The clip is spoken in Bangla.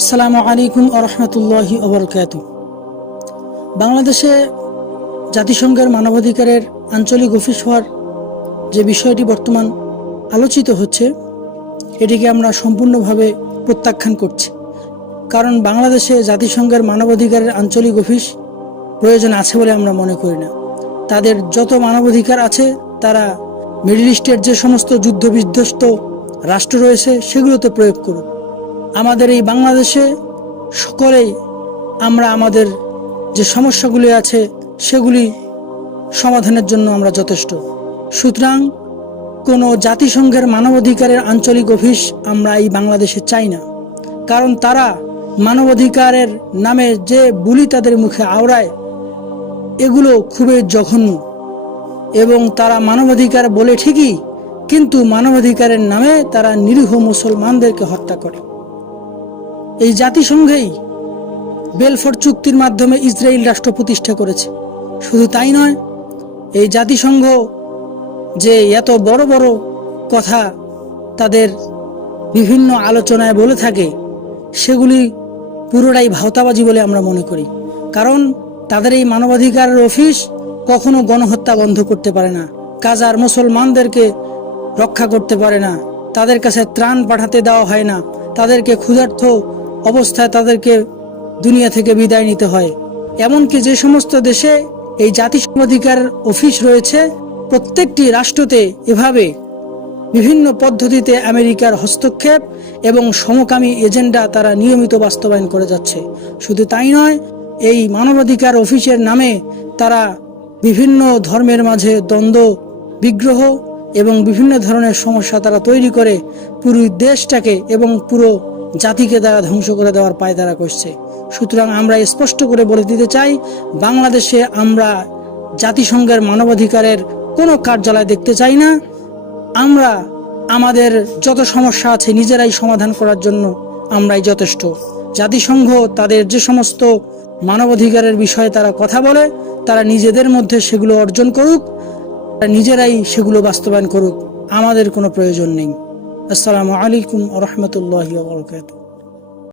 আসসালামু আলাইকুম ওয়া রাহমাতুল্লাহি ওয়া বারাকাতুহু। বাংলাদেশে জাতিসংঘের মানবাধিকারের আঞ্চলিক অফিস হওয়ার যে বিষয়টি বর্তমান আলোচিত হচ্ছে, এটিকে আমরা সম্পূর্ণভাবে প্রত্যাখ্যান করছি। কারণ বাংলাদেশে জাতিসংঘের মানবাধিকারের আঞ্চলিক অফিস প্রয়োজন আছে বলে আমরা মনে করি না। তাদের যত মানবাধিকার আছে তারা মিডল ইস্টের যে সমস্ত যুদ্ধ বিধ্বস্ত রাষ্ট্র রয়েছে সেগুলোতে প্রয়োগ করুক। আমাদের এই বাংলাদেশে সকলেই আমরা আমাদের যে সমস্যাগুলি আছে সেগুলি সমাধানের জন্য আমরা যথেষ্ট। সুতরাং কোনো জাতিসংঘের মানবাধিকারের আঞ্চলিক অফিস আমরা এই বাংলাদেশে চাই না। কারণ তারা মানবাধিকারের নামে যে বুলি তাদের মুখে আওড়ায়, এগুলো খুবই জঘন্য। এবং তারা মানবাধিকার বলে ঠিকই, কিন্তু মানবাধিকারের নামে তারা নিরীহ মুসলমানদেরকে হত্যা করে। এই জাতিসংঘেই বেলফোর চুক্তির মাধ্যমে ইসরায়েল রাষ্ট্র প্রতিষ্ঠা করেছে। শুধু তাই নয়, এই জাতিসংঘ যে এত বড় বড় কথা তাদের বিভিন্ন আলোচনায় বলে থাকে, সেগুলি পুরোটাই ভাওতাবাজি বলে আমরা মনে করি। কারণ তাদের এই মানবাধিকারের অফিস কখনো গণহত্যা বন্ধ করতে পারে না, গাজার মুসলমানদেরকে রক্ষা করতে পারে না, তাদের কাছে ত্রাণ পাঠাতে দেওয়া হয় না, তাদেরকে ক্ষুধার্ত অবস্থায় তাদেরকে দুনিয়া থেকে বিদায় নিতে হয়। এমনকি যে সমস্ত দেশে এই জাতিসংঘ অধিকার অফিস রয়েছে, প্রত্যেকটি রাষ্ট্রতে এভাবে বিভিন্ন পদ্ধতিতে আমেরিকার হস্তক্ষেপ এবং সমকামী এজেন্ডা তারা নিয়মিত বাস্তবায়ন করে যাচ্ছে। শুধু তাই নয়, এই মানবাধিকার অফিসের নামে তারা বিভিন্ন ধর্মের মাঝে দ্বন্দ্ব, বিগ্রহ এবং বিভিন্ন ধরনের সমস্যা তারা তৈরি করে পুরো দেশটাকে এবং পুরো জাতিকে তারা ধ্বংস করে দেওয়ার পায়তারা করছে। সুতরাং আমরা স্পষ্ট করে বলে দিতে চাই, বাংলাদেশে আমরা জাতিসংঘের মানবাধিকারের কোনো কার্যালয় দেখতে চাই না। আমরা আমাদের যত সমস্যা আছে নিজেরাই সমাধান করার জন্য আমরাই যথেষ্ট। জাতিসংঘ তাদের যে সমস্ত মানবাধিকারের বিষয়ে তারা কথা বলে, তারা নিজেদের মধ্যে সেগুলো অর্জন করুক, নিজেরাই সেগুলো বাস্তবায়ন করুক। আমাদের কোনো প্রয়োজন নেই। আসসালামু আলাইকুম ওয়া রাহমাতুল্লাহি ওয়া বারাকাতুহু।